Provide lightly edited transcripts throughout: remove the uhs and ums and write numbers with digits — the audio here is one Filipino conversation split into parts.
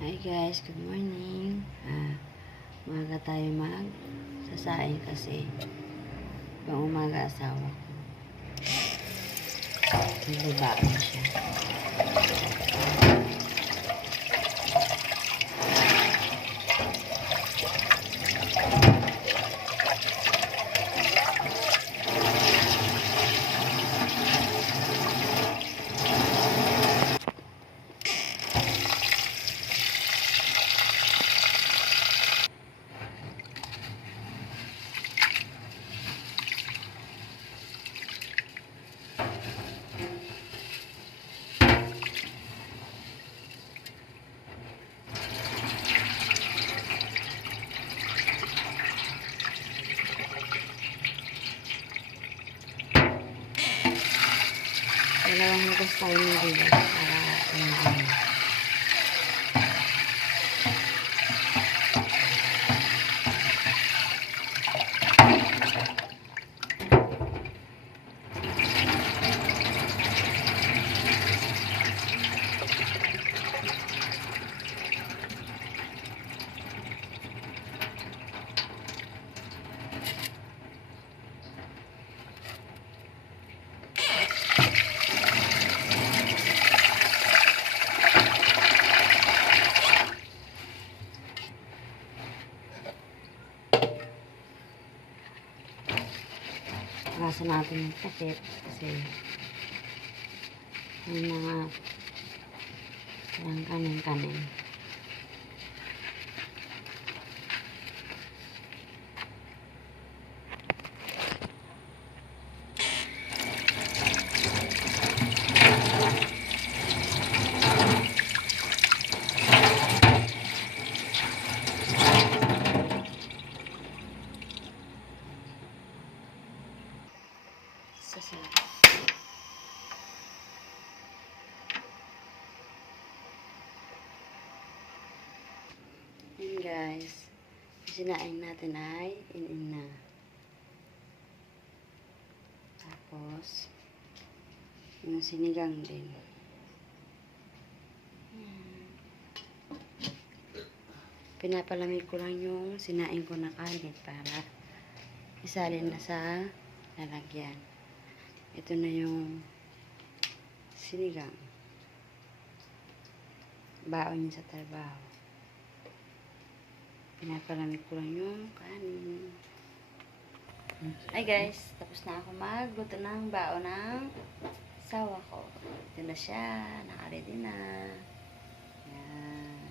Hi guys, good morning. Umaga tayo sasain kasi pang umaga asawa ko. Nagbaba na siya. Dalawang hugas tayo ng bigas para umaano. Nasa natin yung takip kasi may mga kanin-kanin. Yan guys, sinain natin ay inin na. Tapos yung sinigang din. Pinapalamig ko lang yung sinain ko na kanin para isalin na sa lalagyan. Ito na yung sinigang. Baon niya sa trabaho. Pinapalamig ko lang yung kanin. Hi guys, tapos na ako magluto ng baon ng sawa ko. Ito na siya, naka-ready na. Yan.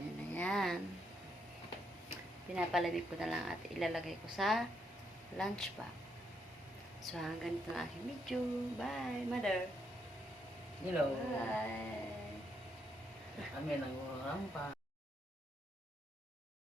Yan na yan. Pinapalamig ko na lang at ilalagay ko sa lunch bag. So hanggang dito ang aking video. Bye, mother. Hello. Bye. Kami nang pa.